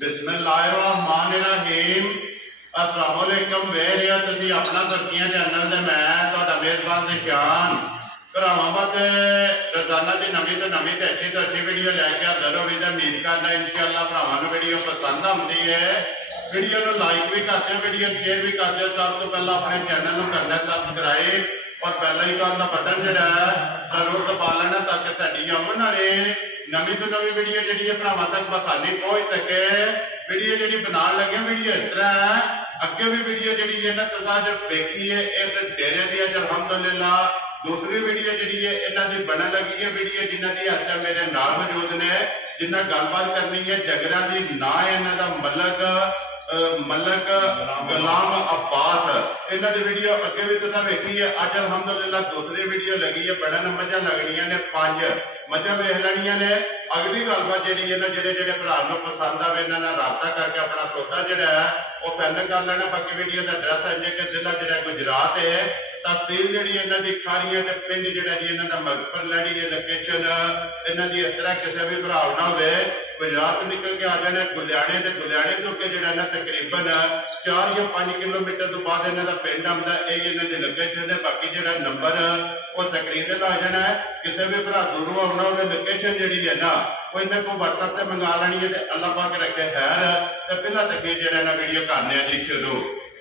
बिस्मिल्लाहिर्रहमानिर्रहीम। अस्सलाम वालेकुम। वेरिया तुसी अपना सुर्खियां चैनल ते मैं तुहाडा मेज़बान ज़ीशान भरावां वास्ते रोज़ाना की नवीं तो नवीं ते अच्छी वीडियो लैके हाज़र होवी ते उम्मीद करना इंशाअल्लाह भरावां नूं वीडियो पसंद आउंदी है। वीडियो नूं लाइक भी करते हो, वीडियो शेयर भी करते हो। सब तो पहला अपने चैनल नूं करना सबसक्राइब और बेल आइकन का बटन जिहड़ा है जरूर दबा लेना ताकि साडी आउण वाली नवीं तो नवीं वीडियो जिहड़ी है भरावां तक आसानी पहुंच सके। वीडियो जिहड़ी बनाउण लगे वीडियो इस तरह है, अगे भी वीडियो जिहड़ी है ना तुसां जो देखी है इस डेरे दी अल्हम्दुलिल्लाह। दूसरी वीडियो जिहड़ी है इन्हां दी बनन लगी है वीडियो जिन्हां दी अज मेरे नाल मौजूद ने जिन्हां गलबात करनी है जगरा दी ना है इन्हां दा मलक गुलाम अब्बास। इन्हां दी वीडियो अगे भी तुसां वेखी है। अज अल्हम्दुलिल्लाह दूसरी वीडियो लगी है, बड़न मझां लगणियां ने 5 मझां वेख लैणियां ने। अगली गलबात जिहड़ी है ना जेहड़े भरा नूं पसंद आवे इन्हां नाल राबता करके अपना सौदा जिहड़ा है वो फाइनल कर लेना। बाकी वीडियो का एड्रैस है कि जिला जिहड़ा गुजरात है, तहसील जिहड़ी इन्हां दी खारियां ते पिंड जिहड़ा जी इन्हां दा मगफर लैड़ी है लोकेशन इन्हां दी इस तरह किसी भी भरा ना होवे गुजरात निकल के आ जाने गुलियाने ते गुलियाने तो अगे जिहड़ा ना तकरीबन 4 या 5 किलोमीटर तो बाद इन्हां दा पिंड आउंदा है। इन्हां दी लोकेशन है। बाकी जिहड़ा नंबर वो स्क्रीन ते ला जाना है। किसी भी भरा दूरों आउणा होवे लोकेशन जिहड़ी है ना वो इन्हां को WhatsApp ते मंगा लैनी है। ते अल्लाह पाक रखे खैर ते पहला तक जिहड़ा ना वीडियो करने जी शुरू।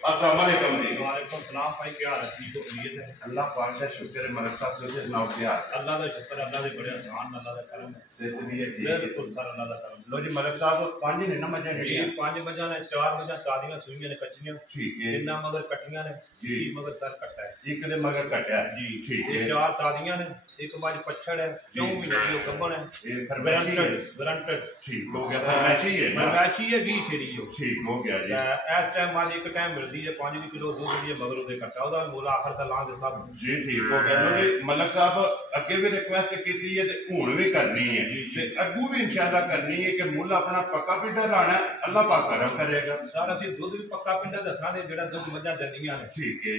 अस्सलाम वालेकुम जी। वालेकुम सलाम भाई, क्या हाल है? ठीक हो? खैरियत है? अल्लाह पाक का शुक्र है। मलक साहब तुझे सुनाओ क्या? अल्लाह का शुक्र, अल्लाह के बड़े आसान, अल्लाह का करम है। बिल्कुल सर, अल्लाह का करम। लो जी मलक साहब 5 ने ना मजा जी 5 मजा ने, 4 मजा तादियां सुईयां ने कच्चियां। ठीक है। इन्ना मगर कट्टियां ने जी, मगर सर कट्टा है। एक दे मगर कट्टा है जी। ठीक है। 4 तादियां ने, एक मज पछड़ है, 4 महीने की कब्बन है। ये फरमाइशी है। गारंटेड ठीक हो गया। फरमाइशी है ना? फरमाइशी है 20 शेरी हो। ठीक हो गया जी। इस टाइम मज एक टाइम मिलदी है 5 किलो दूध दी मगर ओदे कट्टा ओदा मोल आखिर दा लां दे सब जी ठीक हो गया। लो जी मलक साहब अगे भी रिक्वेस्ट की है ते हुण भी करनी है ते अगू भी इंशाअल्लाह करनी है कि मुल अपना पक्का पिंडा लाना है। अल्लाह पाक करम करेगा। सर असि दुध भी पक्का पिंडा दसांगे जेड़ा दुध मझां दिंदियां ने। ठीक है।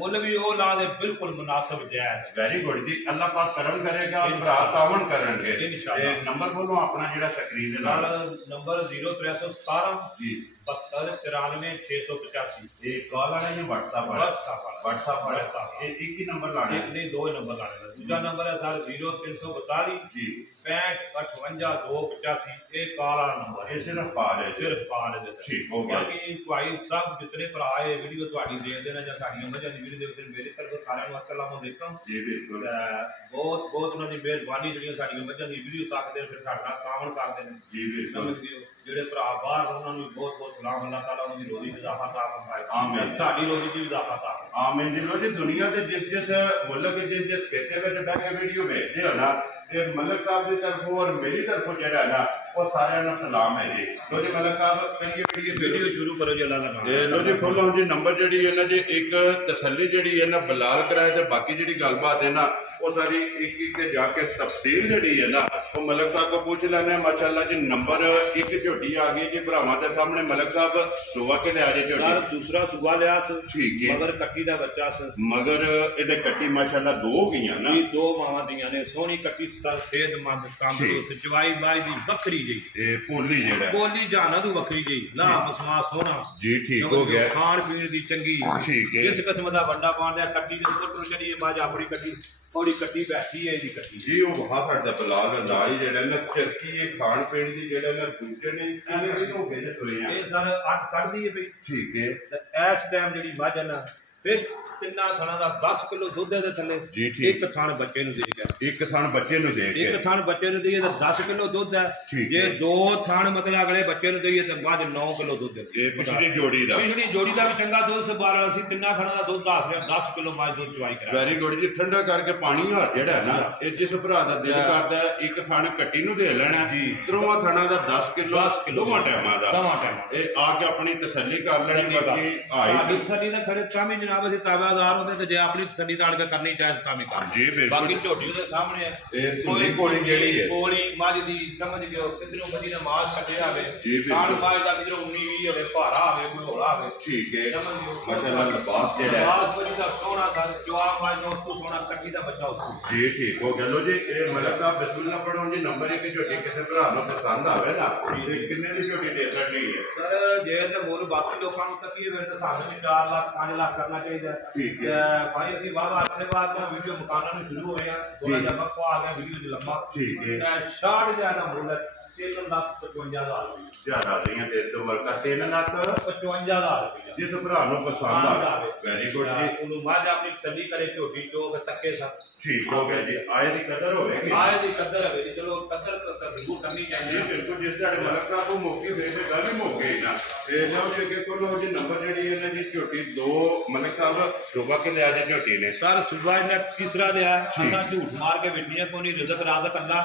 मुल भी ओ ला दे बिल्कुल मुनासिब जायज। वेरी गुड जी। अल्लाह पाक करम करेगा और भरा तावन करनगे इंशाअल्लाह। नंबर बोलो अपना जेड़ा स्क्रीन दे नाल नंबर 0317 जी 72 ये कॉल आना या व्हाट्सएप वाला? व्हाट्सएप वाला एक ही नंबर लाना है? नहीं 2 नंबर लाने हैं। दूसरा नंबर है सर 0342 जी 65 285। एक कॉल वाला नंबर है। सिर्फ कॉल है? सिर्फ कॉल है। ठीक हो गया। बाकी भाई सब जितने भरा है वीडियो ਤੁਹਾਡੀ ਦੇਖਦੇ ਨੇ ਜਾਂ ਸਾਡੀਆਂ ਮੱਝਾਂ ਦੀ ਵੀਡੀਓ ਦੇਖਦੇ ਨੇ, ਮੇਰੇ ਤਰਫੋਂ ਸਾਰਿਆਂ ਨੂੰ ਅਸਲਾਮ ਅਲੈਕੁਮ जी बिल्कुल। ਬਹੁਤ ਬਹੁਤ ਉਹਨਾਂ ਦੀ ਮਿਹਰਬਾਨੀ ਜਿਹੜੀਆਂ ਸਾਡੀਆਂ ਮੱਝਾਂ ਦੀ ਵੀਡੀਓ ਤੱਕਦੇ ਫਿਰ ਸਾਡਾ ਕਾਮਣ ਕਰਦੇ ਨੇ। जी बिल्कुल। ਸਮਝਦੇ ਹੋ ਜਿਹੜੇ ਭਰਾ ਬਾਹਰ ਉਹਨਾਂ ਨੂੰ ਬਹੁਤ ਬਹੁਤ ਸਲਾਮ। ਅੱਲਾਹ ਤਾਲਾ ਉਹਨਾਂ ਦੀ ਰੋਜ਼ੀ ਚ ਇਜ਼ਾਫਾ ਤਾ ਫਰਮਾਏ। आमीन। ਸਾਡੀ ਰੋਜ਼ੀ ਚ ਵੀ ਇਜ਼ਾਫਾ ਤਾ आमीन जी। लो जी दुनिया के जिस मुल्क जिस खेते में बैठ के वीडियो भेजते हो ना ते मलक साहब की तरफों और मेरी तरफों जेड़ा ना वो सारे सलाम है जी। लो जी मलक साहब करिए वीडियो शुरू करो जी। अल्लाह का नाम लो जी खोलो जी। नंबर जी है ना जी एक तसल्ली जी है ना बलाल कराए ते बाकी जी गलबात है ना वो सारी एक जाके तफसील जी है ना वो मलक साहब को पूछ लेने। माशाअल्लाह जी नंबर एक झोटी आ गई जी भरावां दे सामने। मलक साहब सुवा के लिया जी झोटी? दूसरा सुबह लिया ठीक है। मगर कट्टी दा बच्चा मगर ए कट्टी माशाअल्लाह 2 हो गई ना? 2 मावां दियां ने। सोहनी कट्टी सर सेहतमंद तंदुरुस्त जवाई बाई दी वखरी जी भोली जेड़ा बोली जाना तू वखरी जी ना मसमा सोना जी ठीक हो गया। खान पीन दी चंगी ठीक है। इस किस्म दा वंडा पाण दा कट्टी दे ऊपर चढ़ी मां अपनी कट्टी थोड़ी कट्टी बैठी है जी कट्टी जी वो वहां साडा बलाल नाल ही जेड़ा ना चरकी ये खान पीन दी जेड़ा ना दूजे ने कितने दिन हो गए जे तुरे हैं? ये सर 8 कढ़दी है भाई। ठीक है। ते इस टाइम जेडी मझ ना फिर तिन्ना थाना दा 10 किलो दूध दे थले जी ठीक। एक थान बच्चे नु दे गया। एक थान बच्चे नु दे के? एक थान बच्चे नु दईए तो 10 किलो दूध है। जे 2 थान मतलब अगले बच्चे नु दईए तो बाद 9 किलो दूध है। ये पिछली जोड़ी दा पिछली जोड़ी दा भी चंगा दूध से 12 सी तिन्ना थाना दा दूध दस रहा 10 किलो मां दूध चवाई करा। वेरी गुड जी। ठंडा करके पानी हार जेड़ा है ना ये जिस भरा दा दिल करदा है एक थान कट्टी नु दे लेना जी। त्रोवा थाना दा 10 किलो दोवां टाइमां दा ए आके अपनी तसल्ली कर लेनी। बाकी आई तसल्ली दा खरे काम ही जनाब असी ताबा 15,000 ਉਹਦੇ ਤੇ ਜੇ ਆਪਣੀ ਤਸੱਲੀ ਤਾੜ ਕੇ ਕਰਨੀ ਚਾਹੇ ਤਾਂ ਵੀ ਕਰ ਜੀ ਬਿਲਕੁਲ। ਬਾਕੀ ਝੋਟੀ ਉਹਦੇ ਸਾਹਮਣੇ ਹੈ ਇਹ ਧੁੰਨੀ ਕੋਲੀ ਜਿਹੜੀ ਹੈ ਕੋਲੀ ਮੱਝ ਦੀ ਸਮਝ ਗਿਓ ਕਿਧਰੋਂ ਮੱਝੀ ਨੇ ਮਾਲ ਕੱਟਿਆ ਹੋਵੇ ਜੀ ਕਾਣ ਬਿਲਕੁਲ। ਮੱਝ ਦਾ ਕਿਧਰੋਂ 19-20 ਹੋਵੇ ਭਾਰਾ ਹੋਵੇ ਕੋਈ ਹੌਲਾ ਹੋਵੇ ਠੀਕ ਹੈ ਸਮਝ ਗਿਓ ਮਾਸ਼ਾਅੱਲਾ ਲਿਬਾਸ ਜਿਹੜਾ ਹੈ ਬਾਸ ਮੱਝੀ ਦਾ ਸੋਹਣਾ ਸਰ ਜਵਾਬ ਮੱਝ ਦਾ ਉਸ ਤੋਂ ਸੋਹਣਾ ਕੱਟੀ ਦਾ ਬੱਚਾ ਉਸ ਜੀ ਠੀਕ ਹੋ ਗਿਆ ਲੋ ਜੀ ਇਹ ਮਲਕ ਸਾਹਿਬ ਬਿਸਮਿਲ੍ਲਾ ਪੜੋ ਜੀ ਨੰਬਰ 1 ਝੋਟੀ ਕਿਸੇ ਭਰਾ ਨੂੰ ਪਸੰਦ ਆਵੇ ਨਾ ਤੇ ਕਿੰਨੇ ਦੀ ਝੋਟੀ ਦੇ ਸਕਦੀ ਹੈ ਸਰ ਜੇ ਤੇ ਮੁੱਲ ਬਾਕੀ ਲੋਕਾਂ ਨੂੰ ਤੱਕੀਏ ਫਿਰ ਤਾਂ ਸਾਨੂੰ ਵੀ 4 ਲੱਖ 5 ਲੱਖ ਕਰਨਾ ਚਾਹੀਦਾ ਠੀਕ ਤੇ ਭਾਈ ਅਸੀਂ ਬਾਅਦ ਆਖਰੇ ਬਾਅਦ ਤੋਂ ਵੀਡੀਓ ਮਕਾਨਾਂ ਨੂੰ ਸ਼ੁਰੂ ਹੋਏ ਆ ਥੋੜਾ ਜਿਹਾ ਵਕਫਾ ਆ ਗਿਆ ਵੀਡੀਓ ਚ ਲੰਮਾ ਠੀਕ ਹੈ 60,000 ਦਾ ਮੁੱਲ 3,55,000 ਜ਼ਿਆਦਾ ਰਹੀਆਂ ਦੇਰ ਤੋਂ ਮਲਕਾ 3,55,000 ਰੁਪਇਆ ਜਿਸ ਭਰਾ ਨੂੰ ਪਸੰਦ ਆਵੇ ਵੈਰੀ ਗੁੱਡ ਜੀ ਉਹਨੂੰ ਮੱਝ ਆਪਣੀ ਤਸੱਲੀ ਕਰੇ ਝੋਟੀ ਚੋਕ ਤੱਕੇ ਸਭ ਠੀਕ ਹੋ ਗਿਆ ਜੀ ਆਏ ਦੀ ਕਦਰ ਹੋਵੇਗੀ ਆਏ ਦੀ ਕਦਰ ਹੈ ਜੀ ਚਲੋ ਕਦਰ ਜ਼ਰੂਰ ਕਰਨੀ ਚਾਹੀਦੀ ਜੀ ਹੈ ਬਿਲਕੁਲ ਜਿਸ ਤੁਹਾਡੇ ਮਲਕ ਸਾਹਿਬ ਨੂੰ ਮੌਕੇ ਵੇਖ ਕੇ ਗੱਲ ਹੀ ਮੌਕੇ ਨਾ ਤੇ ਲਓ ਜੀ ਅੱਗੇ ਕੋਲ ਜੀ ਨੰਬਰ ਜਿਹੜੀ ਇਹਨਾਂ ਦੀ ਝੋਟੀ 2 ਮਲਕ ਸਾਹਿਬ ਸ਼ੋਭਾ ਕੇ ਲਿਆ ਜੀ ਝੋਟੀ ਨੇ ਸਰ ਸੁਭਾ ਨੇ ਤੀਸਰਾ ਲਿਆ ਅਸਾਂ ਝੂਠ ਮਾਰ ਕੇ ਬਿਠੀਆਂ ਕੋਈ ਨਹੀਂ ਰਿਜ਼ਕ ਰਾਜ਼ਕ ਅੱਲਾ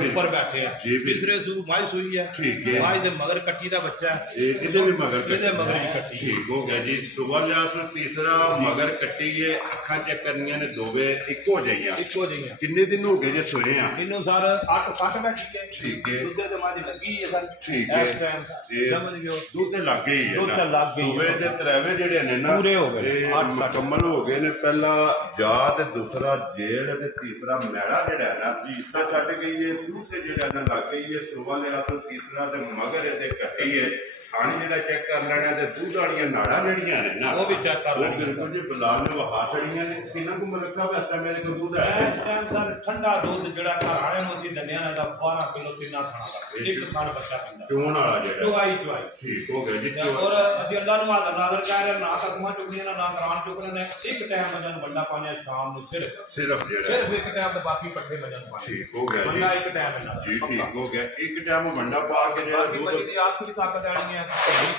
ਉੱਪਰ ਬੈਠੇ ਆ ਤੀਸਰੇ ਸੂ ਮਾਈ ਸੂਈ ਹੈ ਠੀਕ ਹੈ ਮਾਈ ਦੇ ਮਗਰ ਕੱਟੀ ਦਾ ਬੱਚਾ ਹੈ ਇਹ ਕਿਹਦੇ ਵੀ ਮਗਰ ਇਹਦੇ ਮਗਰ ਹੀ ਕੱਟੀ ਠੀਕ ਹੋ ਗਿਆ ਜੀ ਸੁਬਾ ਲਿਆ ਉਸ ਤੀਸਰਾ ਮਗਰ ਕੱਟੀ ਹੈ ਅੱਖਾਂ ਚੈੱਕ ਕਰਨੀਆਂ ਨੇ ਦੋਵੇਂ ਇੱਕੋ ਜਿਹੀਆਂ ਇੱਕੋ ਜਿਹੀਆਂ ਕਿੰਨੇ ਦਿਨ ਹੋ ਗਏ ਜੇ ਸੋਏ ਆ ਇਹਨੂੰ ਸਰ 8-7 ਮੈਂ ਠੀਕ ਹੈ ਦੁੱਧ ਤੇ ਮਾਝ ਲੱਗੀ ਹੈ ਸਰ ਠੀਕ ਹੈ ਇਸ ਟਾਈਮ ਸਮਝ ਗਿਓ ਦੁੱਧ ਤੇ ਲੱਗ ਗਈ ਹੈ ਦੁੱਧ ਤੇ ਲੱਗ ਗਈ ਸੂਬੇ ਦੇ ਤਰੇਵੇਂ ਜਿਹੜੇ ਨੇ ਨਾ ਪੂਰੇ ਹੋ ਗਏ ਇਹ ਮੁਕੰਮਲ ਹੋ ਗਏ ਨੇ ਪਹਿਲਾ ਜਾ ਤੇ ਦੂਸਰਾ ਜੇੜ ਤੇ ਤੀਸਰਾ ਮੈੜਾ ਜਿਹੜਾ ਹੈ ਨਾ ਹਿੱਸਾ ਛੱਡ ਗਈ ਹੈ ਦੂਸਰੇ ਜਿਹੜਾ ਨਾ ਲੱਗ ਗਈ ਹੈ ਸੁਬਾ ਲਿਆ ਤੋਂ ਤੀਸਰਾ ਤੇ ਮਗਰ ਇਹਦੇ ਕੱਟੀ ਹੈ ਖਾਣੀ ਜਿਹੜਾ ਚੈੱਕ ਕਰ ਲੈਣਾ ਤੇ ਦੁੱਧ ਵਾਲੀਆਂ ਨਾੜਾਂ ਜਿਹੜੀਆਂ ਨੇ ਨਾ ਉਹ ਵੀ ਚੈੱਕ ਕਰ ਲੈਣੀ ਬਿਲਕੁਲ ਜੀ ਬਲਾਲ ਨੇ ਵਹਾ ਛੜੀਆਂ ਨੇ ਕਿੰਨਾ ਕੁ ਮਲਕ ਸਾਹਿਬ ਐਸਾ ਮੇਰੇ ਕੋਲ ਦੁੱਧ ਹੈ ਇਸ ਟਾਈਮ ਸਰ ਠੰਡਾ ਦੁੱਧ ਜਿਹੜਾ ਘਰ ਵਾਲਿਆਂ ਨੂੰ ਅਸੀਂ ਦਿੰਦੇ ਆ ਦਾ 12 ਕਿਲੋ ਤਿੰਨਾ ਖਾਣਾ ਦਾ ਇੱਕ ਖਾਣ ਬੱਚਾ ਪੀਂਦਾ ਚੋਣ ਵਾਲਾ ਜਿਹੜਾ ਚੁਆਈ ਠੀਕ ਹੋ ਗਿਆ ਜੀ ਔਰ ਅਸੀਂ ਅੱਲਾ ਨੂੰ ਨਾਜ਼ਰ ਕਹਿ ਰਹੇ ਨਾ ਕਸਮਾਂ ਚੁੱਕਣੀਆਂ ਨਾ ਕਰਾਨ ਚੁੱਕਣੇ ਨੇ ਇੱਕ ਟਾਈਮ ਮੱਝਾਂ ਨੂੰ ਵੱਡਾ ਪਾਣੀ ਸ਼ਾਮ ਨੂੰ ਸਿਰਫ ਜਿਹੜਾ ਇੱਕ ਟਾਈਮ ਤੇ ਬਾਕੀ ਪੱਠੇ ਮੱਝਾਂ ਨੂੰ ਪਾਣੀ ਠੀਕ ਹੋ ਗਿਆ ਜੀ ਵੱਡਾ ਇੱਕ ਟਾਈਮ ਇਹਨਾਂ ਜੀ ਠੀਕ ਹੋ ਗਿਆ ਇੱਕ ਟਾਈਮ ਵੰਡਾ ਪਾ ਕੇ ਜਿਹੜਾ ਦੁੱਧ ਮੱਝ ਦੀ ਆਪ ਵੀ ਤਾਕਤ ਲੈਣੀ ਹੈ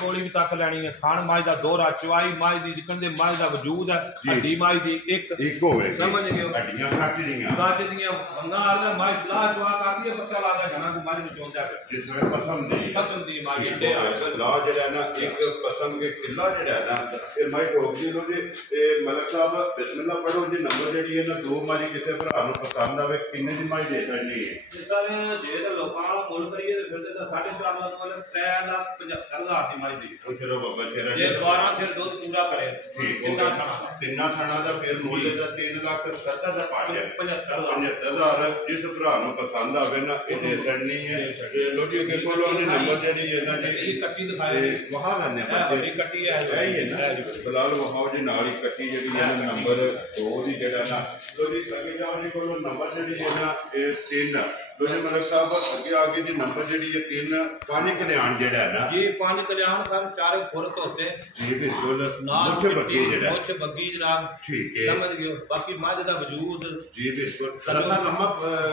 ਕੋਲੀ ਵੀ ਤੱਕ ਲੈਣੀ ਹੈ ਖਾਣ ਮਾਝ ਦਾ ਦੋਹਰਾ ਚੁਆਈ ਮਾਝ ਦੀ ਜਿਕਣ ਦੇ ਮਾਝ ਦਾ ਵਜੂਦ ਹੈ ਹੱਡੀ ਮਾਝ ਦੀ ਇੱਕ ਹੋਵੇ ਸਮਝ ਗਏ ਹੱਡੀਆਂ ਕੱਟ ਦੀਆਂ ਗੱਜ ਦੀਆਂ ਮੰਗਾ ਆਰਦਾ ਮਾਝ ਲਾ ਚੁਆ ਕਰਦੀ ਹੈ ਬੱਚਾ ਲਾਦਾ ਜਣਾ ਕੋ ਮਾਝ ਨੂੰ ਚੋਂਦਾ ਜਿਸ ਵੇਲੇ ਪਸੰਦ ਦੀ ਮਾਝ ਏਡੇ ਲਾ ਜਿਹੜਾ ਨਾ ਇੱਕ ਪਸੰਦ ਕੇ ਕਿੱਲਾ ਜਿਹੜਾ ਨਾ ਇਹ ਮਾਝ ਠੋਕਦੀ ਲੋ ਜੀ ਇਹ ਮਲਕ ਸਾਹਿਬ ਬਿਸਮਿਲ੍ਲਾ ਪੜੋ ਜੀ ਨੰਬਰ ਜਿਹੜੀ ਹੈ ਨਾ 2 ਮਾਝ ਕਿਸੇ ਭਰਾ ਨੂੰ ਪਸੰਦ ਆਵੇ ਕਿੰਨੇ ਦੀ ਮਾਝ ਦੇ ਸਕਦੀ ਹੈ ਜਿਸ ਤਰ੍ਹਾਂ ਜੇ ਤਾਂ ਲੋਕਾਂ ਵਾਲਾ ਮੁੱਲ ਕਰੀਏ ਤੇ ਫਿਰ ਤਾਂ 4.5 ਲੱਖ ਵਾਲੇ 3,75,000 ਦੀ ਮਾਝ ਦੀ ਚਲੋ ਬਾਬਾ ਸ਼ੇਰਾ ਜੇ 12 ਸਿਰ ਦੁੱਧ ਪੂਰਾ ਕਰੇ ਠੀਕ ਹੋ ਗਿਆ ਤਿੰਨਾਂ ਥਾਣਾ ਦਾ ਫਿਰ ਮੁੱਲ ਦਾ 3,70,000 ਦਾ ਪਾ ਗਿਆ 75,000 ਜਿਸ ਭਰਾ ਨੂੰ ਪਸੰਦ ਆਵੇ ਨਾ ਇਹਦੇ ਛੱਡਣੀ ਹੈ ਤੇ ਲੋਕੀ ਅੱਗੇ ਕੋਲ ਉਹਨੇ ਨੰਬਰ ਜਿਹੜੀ ਹੈ ਨਾ ਜੀ ਇਹ ਕੱਟੀ ਦਿਖਾਏ ਵਹਾ ਲੈਣੇ ਬੱਚੇ ਕੱਟੀ ਹੈ ਹੈ ਨਾ ਫਿਲਹਾਲ ਵਹਾਓ ਜੀ ਨਾਲ ਹੀ ਕੱਟੀ ਜਿਹੜੀ ਹੈ ਨਾ ਨੰਬਰ 2 ਦੀ ਜਿਹੜਾ ਨਾ ਲੋਕੀ ਅੱਗੇ ਜਾਓ ਜੀ ਕੋਲ ਨੰਬਰ ਜਿਹੜੀ ਹੈ ਨਾ ਇਹ 3 ਲੋਕੀ ਮਲਕ ਸਾਹਿਬ ਅੱਗੇ ਆ ਗਈ ਜੀ ਨੰਬਰ ਜਿਹੜੀ ਹੈ 3 ਪਾਣੀ ਕਲਿਆਣ ਜਿਹੜਾ ਹੈ ਨਾ ਜੀ 5 ਕਲਿਆਣ ਸਰ ਚਾਰੇ ਫੁਰਤ ਹੋਤੇ ਜੀ ਬਿਲਕੁਲ ਮੁੱਛ ਬੱਗੀ ਜਿਹੜਾ ਮੁੱਛ ਬੱਗੀ ਜਨਾਬ ਠੀਕ ਹੈ ਸਮਝ ਗਿਓ ਬਾਕੀ ਮੱਝ ਦਾ ਵਜੂਦ ਜੀ ਬਿਲਕੁਲ ਤਰਸਾ ਲੰਮਾ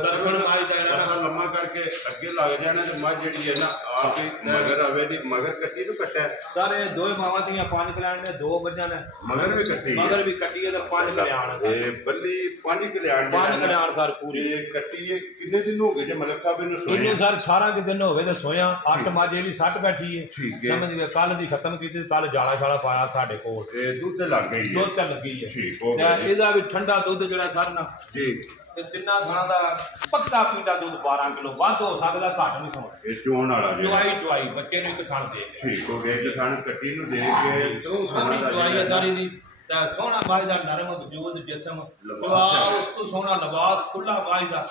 ਦਰਸ਼ਨ ਮੱਝ ਦਾ ਤਰਸਾ ਲੰਮਾ ਕਰਕੇ ਅੱਗੇ ਲੱਗ ਜਾਣਾ ਤੇ ਮੱਝ ਜਿਹੜੀ ਹੈ ਨਾ ਆਪ ਹੀ ਮਗਰ ਆਵੇ ਦੀ ਮਗਰ ਕੱਟੀ ਤੋਂ ਕੱਟਿਆ ਸਾਰੇ ਦੋਏ ਮਾਵਾਂ ਦੀਆਂ 5 ਕਲਿਆਣ ਨੇ 2 ਮੱਝਾਂ ਨੇ ਮਗਰ ਵੀ ਕੱਟੀ ਮਗਰ ਵੀ ਕੱਟੀ ਹੈ ਤੇ 5 ਕਲਿਆਣ ਇਹ ਬੱਲੀ 5 ਕਲਿਆਣ 5 ਕਲਿਆਣ ਸਰ ਪੂਰੀ ਇਹ ਕੱਟੀ ਇਹ ਕਿੰਨੇ ਦਿਨ ਹੋ ਗਏ ਜੇ ਮਲਕ ਸਾਹਿਬ ਇਹਨੂੰ ਸੋਇਆ ਇਹਨੂੰ ਸਰ 18 ਕਿ ਦਿਨ ਹੋਵੇ ਤੇ ਸੋਇਆ 8 ਮੱਝ ਇਹਦੀ 60 ਬੈਠੀ ਹੈ ਠੀਕ ਹੈ ਸਮਝ ਗਏ ਕੱਲ ਦੀ ਖਤਮ ਕੀਤੀ ਕੱਲ ਜਾਲਾ ਛਾਲਾ ਪਾਇਆ ਸਾਡੇ ਕੋਲ ਇਹ ਦੁੱਧ ਲੱਗ ਗਈ ਹੈ ਦੁੱਧ ਤੇ ਲੱਗੀ ਹੈ ਠੀਕ ਹੋ ਗਿਆ ਇਹਦਾ ਵੀ ਠੰਡਾ ਦੁੱਧ ਜਿਹੜਾ ਸਰ ਨਾ ਜੀ ਤੇ ਤਿੰਨਾਂ ਥਾਂ ਦਾ ਪੱਕਾ ਪੀਂਦਾ ਦੁੱਧ 12 ਕਿਲੋ ਵੱਧ ਹੋ ਸਕਦਾ ਘੱਟ ਨਹੀਂ ਸਮਝ ਇਹ ਚੋਣ ਵਾਲਾ ਚੁਆਈ ਬੱਚੇ ਨੂੰ ਇੱਕ ਥਣ ਦੇ ਠੀਕ ਹੋ ਗਿਆ ਇੱਕ ਥਣ ਕੱਟੀ ਨੂੰ ਦੇ ਕੇ ਸੋਹਣੀ ਚੁਆਈ ਹੈ ਸਾਰੀ ਦੀ ਤਾਂ ਸੋਹਣਾ ਮਾਝ ਦਾ ਨਰਮ ਵਜੂਦ ਜਿਸਮ ਉਸ ਤੋਂ ਸੋਹਣਾ ਲਿਬਾਸ ਖੁੱਲਾ ਮਾਝ ਦਾ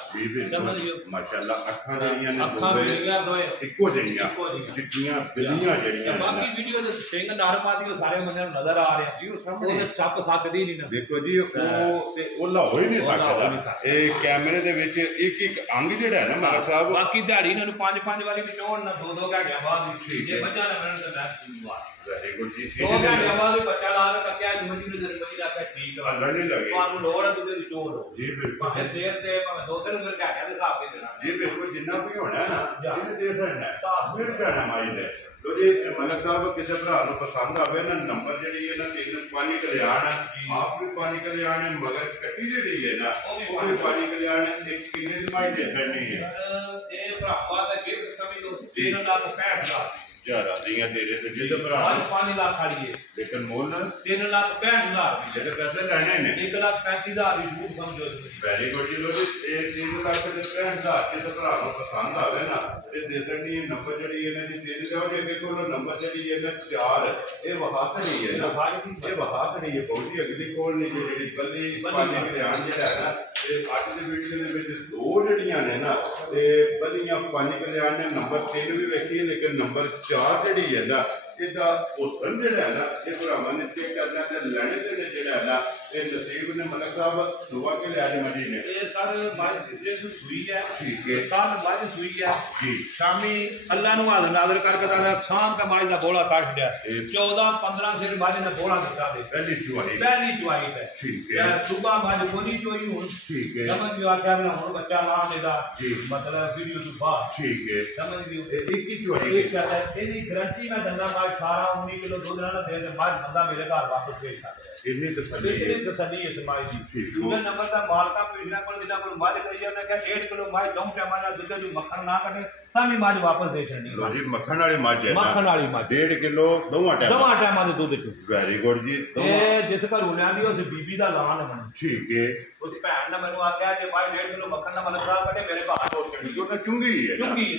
ਸਮਝ ਲਿਓ ਮਾਸ਼ਾਅੱਲਾ ਅੱਖਾਂ ਜਿਹੜੀਆਂ ਨੇ ਅੱਖਾਂ ਜਿਹੜੀਆਂ ਦੋਏ ਇੱਕੋ ਜਿਹੀਆਂ ਚਿੱਟੀਆਂ ਬਿੱਲੀਆਂ ਜਿਹੜੀਆਂ ਬਾਕੀ ਵੀਡੀਓ ਦੇ ਸਿੰਘ ਨਰਮ ਆਦੀ ਉਹ ਸਾਰੇ ਬੰਦਿਆਂ ਨੂੰ ਨਜ਼ਰ ਆ ਰਿਹਾ ਜੀ ਉਹ ਸਾਹਮਣੇ ਛੱਪ ਸਕਦੀ ਨਹੀਂ ਨਾ ਦੇਖੋ ਜੀ ਉਹ ਤੇ ਉਹਲਾ ਹੋ ਹੀ ਨਹੀਂ ਸਕਦਾ ਇਹ ਕੈਮਰੇ ਦੇ ਵਿੱਚ ਇੱਕ ਇੱਕ ਅੰਗ ਜਿਹੜਾ ਹੈ ਨਾ ਮਲਕ ਸਾਹਿਬ ਬਾਕੀ ਦਿਹਾੜੀ ਇਹਨਾਂ ਨੂੰ 5-5 ਵਾਰੀ ਵੀ ਚੋਣ ਨਾ 2-2 ਘੰਟਿਆਂ ਬਾਅਦ ਜੇ ਬੱਚਾ ਨਾ ਮਿਲਣ ਤਾਂ ਮੈਂ ਜ਼ਿੰਮੇਵਾਰ ਵੈਰੀ ਗੁੱਡ ਜੀ 2 ਘੰਟਿਆਂ ਬਾਅਦ ਬੱਚਾ ਲਾ ਕੇ ਕੱਕਿਆ ਜਮਜੀ ਨੂੰ ਜਦੋਂ ਬੱਚੀ ਰੱਖਿਆ ਠੀਕ ਆ ਲੜਨੇ ਲੱਗੇ ਤੁਹਾਨੂੰ ਲੋੜ ਹੈ ਤੁਸੀਂ ਦੀ ਚੋਣ ਹੋ ਜੀ ਬਿਲਕੁਲ ਭਾਵੇਂ ਸ਼ੇਰ ਤੇ ਭਾਵੇਂ 2-3 ਘੰਟਿਆਂ ਦੇ ਹਿਸਾਬ ਤੇ ਦੇਣਾ ਜੀ ਬਿਲਕੁਲ ਜਿੰਨਾ ਵੀ ਹੋਣਾ ਨਾ ਇਹਨੇ ਦੇ ਦੇਣਾ ਤਾਂ ਮਿਲ ਜਾਣਾ ਮਾਈ ਦੇ ਲੋ ਜੀ ਮਲਕ ਸਾਹਿਬ ਕਿਸੇ ਭਰਾ ਨੂੰ ਪਸੰਦ ਆਵੇ ਨਾ ਨੰਬਰ ਜਿਹੜੀ ਹੈ ਨਾ 3 ਕਲਿਆਣ ਆਪ ਵੀ 5 ਕਲਿਆਣ ਹੈ ਮਗਰ ਕੱਟੀ ਜਿਹੜੀ ਹੈ ਨਾ ਉਹ ਵੀ 5 ਕਲਿਆਣ ਹੈ ਇੱਕ ਕਿੰਨੇ ਦੀ ਮਾਈ ਦੇ ਦੇਣੀ ਹੈ ਇਹ ਭਰਾਵਾ ਦਾ ਗਿਫਟ ਸਮਝ ਲਓ 3,65,000 हज़ार दियां तेरे ते जिस भरा 5 लाख वाली है लेकिन मोल 3,65,000 जेडे पैसे लेने ने 1,35,000 की छूट समझो वेरी गुड जी लो जी 3,65,000 जिस भरा नु पसंद आवे ना ते देसन दी नंबर जड़ी इन्हां दी तीन जाओ जे देखो नंबर जड़ी है ना 4 ये वहासड़ी है ना ये वहासड़ी है बहुत ही अगली कोल नहीं जेडी बल्ली पानी ध्यान जेड़ा है ना ये आज दी वीडियो दे विच दो जड़ियां ने ना ते बल्लियां पानी कल्याण ने नंबर 3 भी वेखी लेकिन नंबर 4 जड़ी है ना इसका हुसन जड़ा है ना ये भरावां ने चेक करना ते लेने ते जड़ा है ना ये नसीब ने मलक साहब दुआ के लिया मजी ने ये सर बाज पिछले से सुई है ठीक है कल बाज सुई है जी शामी अल्लाह नु हाजिर नाज़र करके दा शाम का बाज दा बोला काट दिया 14-15 सिर बाज ने बोला दिखा दे पहली चुवाई है ठीक है सुबह बाज बोली चोई हुन ठीक है समझ लियो आके ना हुन बच्चा ना देदा जी मतलब वीडियो तो बाद ठीक है समझ लियो एक ही चुवाई एक कहता है एदी गारंटी मैं दंदा बाज 18-19 किलो दूध ना दे दे बाज बंदा मेरे घर वापस भेज सकता है इतनी तसल्ली है समाज दी दूसरे नंबर दा मालका पिछला कोल जिदा कोल माज करिया ने कहा 1.5 किलो माज दम टाइम ना दूध जो मक्खन ना कटे तामी माज वापस दे छड़ी लो जी मक्खन वाली माज है मक्खन वाली माज 1.5 किलो दोवां टाइम दे दूध च वेरी गुड जी ए जिस घर होलियां दी उस बीबी दा लान बन ठीक है उस भैन ने मैनू आख्या कि भाई 1.5 किलो मक्खन दा मतलब खराब कटे मेरे घर तोड़ छड़ी जो चुंगी है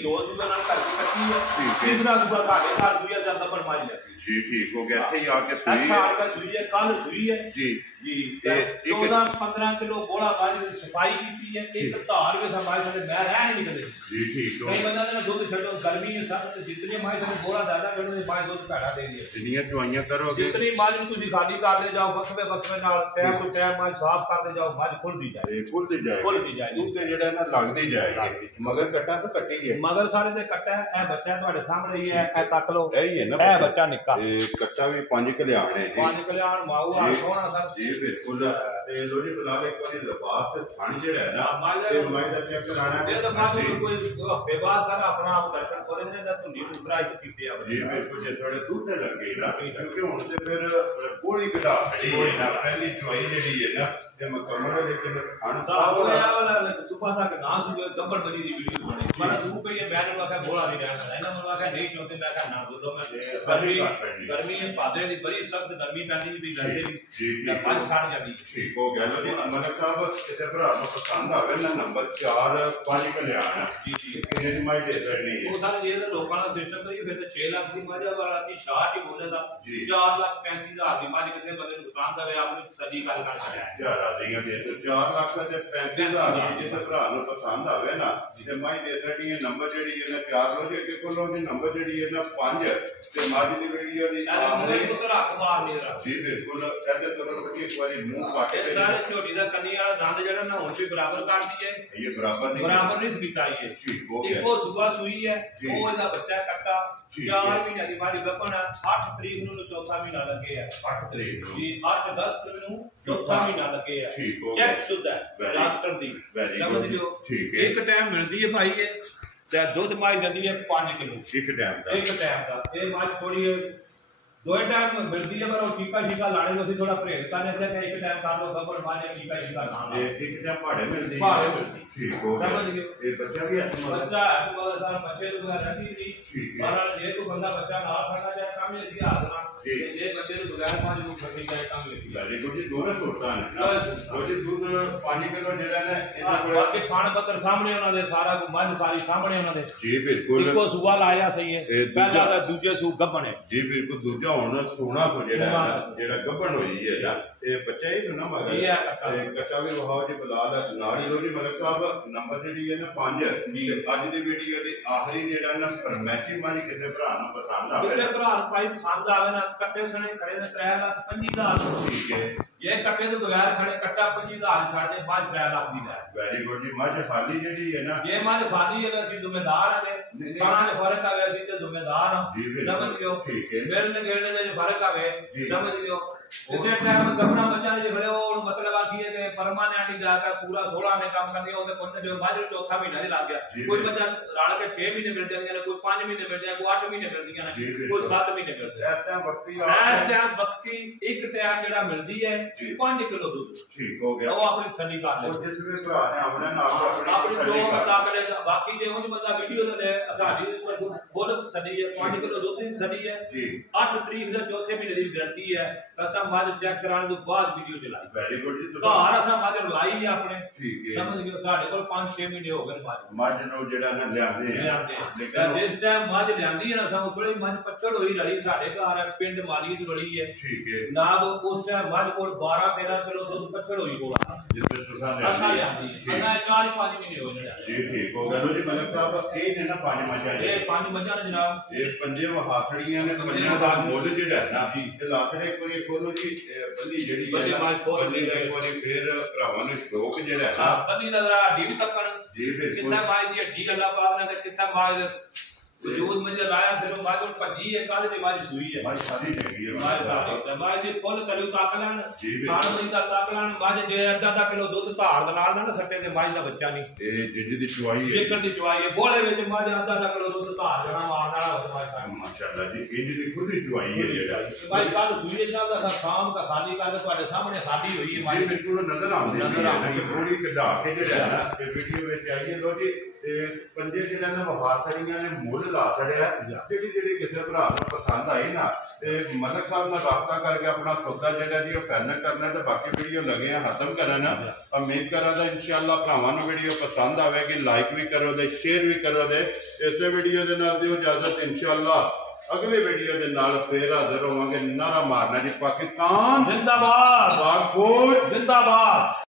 दो दूध नाल घर की कट्टी है तीसरा दूसरा घाटे घर दुइया ज्यादा पर माज है जी ठीक हो गया थे आके सुई है कल सुई है जी जी 14-15 किलो बोला बाज सफाई की है एक धार के समाज से मैं रह नहीं निकले जी ठीक हो कई बंदा ने दूध छड्डो गर्मी है सब जितने माज से बोला ज्यादा करो माज दूध घाटा दे दिया जितनी चुवाइयां करोगे जितनी माज में तुसी खाली कर दे जाओ वक्फे नाल टाइम तो टाइम माज साफ कर दे जाओ माज खुलदी जाए दूध जेड़ा ना लगदी जाएगी मगर कट्टा तो कट्टी है मगर सारे दे कट्टा है ए बच्चा तुम्हारे सामने ही है ए तक लो यही है ना ए बच्चा निक्का ए कट्टा भी 5 कल्याण है 5 कल्याण माऊ आ सोना सर जी बिल्कुल ते लोजी फिलहाल एक बारी लिबास ते थान जेड़ा है ना ते माई दा चेक कराना है तो मां कोई हफ्ते बाद सर अपना आप दर्शन करे ने ना धुंडी दूसरा ही कीते आ जी बिल्कुल जे थोड़े दूध ते लगे ना क्योंकि हुन ते फिर पूरी कटा खड़ी है ना पहली चुवाई जेडी है ना ते मुकम्मल लेकिन खान साहब वाला सुबह तक ना सुबह गब्बर बजी दी वीडियो बनी माना सुबह पे ये बैन वाला बोला नहीं रहना है ना मैं कहा नहीं क्योंकि मैं कहा ना दूधो में गर्मी है पादरे दी बड़ी सख्त गर्मी पैंदी भी लड़े भी पांच साड़ जाती ठीक हो गया जी मलक साहब इसे भरा नु पसंद आवे ना नंबर 4 5 कल्याण जी जी किने दी माई दे सकनी है वो सारे ये तो लोकां दा सिस्टम करिए फिर तो 6 लाख दी माजा वाला सी 60 ही बोले दा 4,35,000 दी माज किसे बंदे नु पसंद आवे आपने सदी गल करना है यार आ रही है तो 4 लाख ते 35,000 जिसे भरा नु पसंद आवे ना ते माई दे सकनी है नंबर जेडी है ना 4 लो जे के कोलो दी नंबर जेडी है ना 5 ते माज दी वीडियो दी आखिरी तो रख मार नहीं रहा जी बिल्कुल कहते तो एक बारी मुंह काटे सारे छोटी दा कन्नी वाला दांत जेड़ा ना हुन भी बराबर कर दी है ये बराबर नहीं कीता ये ठीक हो गया एको सुबह सुई है वो इसदा बच्चा कट्टा 4 महीने दी बारी गपन 8 तरीक नु चौथा महीना लगे है 8 तरीक जी 8-10 नु चौथा महीना लगे है ठीक हो चेक शुद्ध है डॉक्टर दी समझ लियो ठीक है एक टाइम मिलदी है भाई ये ते दूध माई दंदी है 5 किलो एक टाइम दा ये माई थोड़ी दो टाइम मिलती है पर वो टीका शीका लाने को थोड़ा परहेज करने से एक टाइम कर लो गबर माने टीका शीका ना एक टाइम पहाड़े मिलती ठीक हो गया ये बच्चा भी है बच्चा है मगर सारा बच्चे तो रहती नहीं पर ये तो बंदा बच्चा ना सकता जाए काम ये दिया आसना ये बच्चे तो बगैर 5 लोग करने जाए काम लेती है देखो जी दोनों सोचता है रोजी दूध 5 किलो जेड़ा ना इनके कोल आपके खान पत्र सामने उना दे सारा को मज सारी सामने उना दे जी बिल्कुल इसको सुबह लाया सही है पहला दा दूजे सू गबन है जी बिल्कुल दूजा ਹੁਣ ਸੋਨਾ ਕੋ ਜਿਹੜਾ ਗੱਭਣ ਹੋਈ ਹੈ ਨਾ ਇਹ ਬੱਚਾ ਹੀ ਸੁਣਾ ਮਗਰ ਇਹ ਕੱਟਾ ਵੀ ਵਹਾਓ ਜੀ ਬਲਾਲ ਨਾਲ ਹੀ ਰੋਜੀ ਮਲਕ ਸਾਹਿਬ ਨੰਬਰ ਜਿਹੜੀ ਹੈ ਨਾ 5 ਤੇ ਅੱਜ ਦੀ ਵੀਡੀਓ ਦੀ ਆਖਰੀ ਜਿਹੜਾ ਨਾ ਫਰਮੈਸ਼ੀ ਮਾਰੀ ਕਿਸੇ ਭਰਾ ਨੂੰ ਪਸੰਦ ਆਵੇ ਕਿਸੇ ਭਰਾ ਨੂੰ ਭਾਈ ਪਸੰਦ ਆਵੇ ਨਾ ਕੱਟੇ ਸਣੇ ਖੜੇ ਨੇ 3,25,000 ਠੀਕ ਹੈ ਇਹ ਕੱਟੇ ਤੋਂ ਬਗੈਰ ਖੜੇ ਕੱਟਾ 25,000 ਛੱਡ ਦੇ ਬਾਅਦ 3 ਲੱਖ ਦੀ ਲੈ ਵੈਰੀ ਗੁੱਡ ਜੀ ਮੱਝ ਖਾਲੀ ਜਿਹੜੀ ਹੈ ਨਾ ਇਹ ਮੱਝ ਖਾਲੀ ਹੈ ਅਸੀਂ ਜ਼ਿੰਮੇਦਾਰ ਆ ਤੇ ਖਾਣਾ ਦੇ ਫਰਕ ਆਵੇ ਅਸੀਂ ਤੇ ਜ਼ਿੰਮੇਦਾਰ ਆ ਸਮਝ ਲਿਓ ਠੀਕ ਹੈ ਮਿਲਣ ਗੇੜਨ ਦੇ फर्क आवे समझ लियो इसे टाइम गबना बच्चा ने खड़े हो मतलब आखी है कि परमानेंट ही जाकर पूरा 16 में काम कर दिया ओदे पहुंचे जो बाजू चौथा महीना ही लग गया कोई बच्चा राड़ के 6 महीने मिल जाते हैं कोई 5 महीने मिल जाए कोई 8 महीने मिलती है कोई 7 महीने मिलते हैं इस टाइम वक्ती एक टाइम जेड़ा मिलदी है 5 किलो दूध ठीक हो गया वो अपनी सली कर ले जिस भी भरा ने हमने नाम अपनी जो बता के बाकी जे उन बंदा वीडियो दे साडी फुल सड़ी है 5 किलो दुध दी सड़ी है 8 तरीक दा चौथे महीने दी गारंटी है असा मज चेक कराने तो बाद वीडियो चलाई वेरी गुड जी घर असा मज लाई नहीं अपने ठीक है समझ गए साडे कोल 5-6 महीने हो गए मज नो जेड़ा ना लियांदे लेकिन जिस टाइम मज लियांदी है ना सा थोड़ी मज पछड़ होई रही साडे घर है पिंड माली दी बड़ी है ठीक है नाब उस टाइम मज कोल 12-13 किलो दुध पछड़ होई कोला जिस तुसा लियांदी है ना 4-5 महीने हो गए जी ठीक हो गया जी मलिक साहब ए ने ना 5 मजा ये 5 मजा ने जनाब ये पंजे वहाखड़ियां ने पंजां दा मुੱਲ ਜਿਹੜਾ ਹੈ ਨਾ ਤੇ ਲਾਖੜੇ ਇੱਕ ਵਾਰੀ ਖੋਲੋ ਜੀ ਬੰਦੀ ਜਿਹੜੀ ਹੈ ਬੰਦੀ ਦਾ ਇੱਕ ਵਾਰੀ ਫੇਰ ਭਰਾਵਾਂ ਨੂੰ ਸ਼ੌਕ ਜਿਹੜਾ ਹੈ ਨਾ ਬੰਦੀ ਦਾ ਜ਼ਰਾ ਹੱਡੀ ਵੀ ਤੱਕਣ ਜੀ ਫਿਰ ਕਿੰਨਾ ਮਾਜ ਦੀ ਹੱਡੀ ਅੱਲਾ ਪਾਕ ਨੇ ਤੇ ਕਿੰਨਾ ਮਾਜ ਵਜੂਦ ਮੰਜੇ ਲਾਇਆ ਫਿਰ ਮਾਜ ਉਹ ਭੱਜੀ ਹੈ ਕਾਲੇ ਦੀ ਮਾਜ ਸੂਈ ਹੈ ਮਾਜ ਸਾਡੀ ਹੈਗੀ ਹੈ ਮਾਜ ਸਾਡੀ ਤੇ ਮਾਜ ਦੀ ਫੁੱਲ ਕਰੂ ਤੱਕ ਲੈਣ ਖਾਣ ਨਹੀਂ ਦਾ ਤੱਕ ਲੈਣ ਮਾਜ ਜੇ ਅੱਧਾ ਕਿਲੋ ਦੁੱਧ ਧਾਰ ਦੇ ਨਾਲ ਨਾ ਸੱਟੇ ਤੇ ਮਾਜ ਦਾ ਬੱਚਾ ਨਹੀਂ ਇਹ ਜਿੱਡੀ ਦੀ ਚੁਆਈ ਹੈ ਜਿੱਕਣ ਦੀ ਚੁਆਈ ਹੈ ਬੋਲੇ ਵਿੱਚ ਮਾਜ ਅੱਧਾ ਕਿਲੋ ਦੁੱਧ ਧਾਰ ਜਾਣਾ ਮਾਰਨ ਵਾਲਾ ਹੋ ਮਾਜ ਸਾਹਿਬ ਮਾਸ਼ਾਅੱਲਾ ਜੀ ਇਹ ਜਿਹਦੀ ਖੁਦ ਦੀ ਚੁਆਈ ਹੈ ਜਿਹੜਾ ਮਾਜ ਕੱਲ ਸੂਈ ਦੇ ਨਾਲ ਦਾ ਸ਼ਾਮ ਦਾ ਖਾਲੀ ਕਰਕੇ ਤੁਹਾਡੇ ਸਾਹਮਣੇ ਖਾਲੀ ਹੋਈ ਹੈ ਮਾਜ ਬਿਲਕੁਲ ਨਜ਼ਰ ਆਉਂਦੀ ਹੈ ਥੋੜੀ ਕਢਾ ਕੇ ਜਿਹੜਾ ਨਾ ਇਹ ਵੀਡੀਓ ਵਿੱਚ ਆਈਏ ਲੋ ਜੀ ਤੇ ਪੰਜੇ ਜਿਹੜਾ ਨਾ ਵਹਾਖੜੀਆਂ ਨੇ ਮੁੱਲ ਲਾ ਛੜਿਆ ਜਿਹੜੀ ਕਿਸੇ ਭਰਾ ਨੂੰ ਪਸੰਦ ਆਈ ਨਾ ਤੇ ਮਲਕ ਸਾਹਿਬ ਨਾਲ ਰਾਬਤਾ ਕਰਕੇ ਆਪਣਾ ਸੌਦਾ ਜਿਹੜਾ ਜੀ ਉਹ ਫਾਈਨਲ ਕਰਨਾ ਤੇ ਬਾਕੀ ਵੀਡੀਓ ਲੱਗੇ ਆ ਖਤਮ ਕਰਨ ਉਮੀਦ ਕਰਾਂ ਦਾ ਇਨਸ਼ਾਅੱਲਾ ਭਰਾਵਾਂ ਨੂੰ ਵੀਡੀਓ ਪਸੰਦ ਆਵੇਗੀ ਲਾਈਕ ਵੀ ਕਰੋ ਤੇ ਸ਼ੇਅਰ ਵੀ ਕਰੋ ਤੇ ਇਸੇ ਵੀਡੀਓ ਦੇ ਨਾਲ ਦਿਓ ਇਜਾਜ਼ਤ ਇਨਸ਼ਾਅੱਲਾ ਅਗਲੇ ਵੀਡੀਓ ਦੇ ਨਾਲ ਫੇਰ ਹਾਜ਼ਰ ਹੋਵਾਂਗੇ ਨਾਰਾ ਮਾਰਨਾ ਜੀ ਪਾਕਿਸਤਾਨ ਜ਼ਿੰਦਾਬਾਦ ਪਾਕ ਫੌਜ ਜ਼ਿੰਦਾਬਾਦ।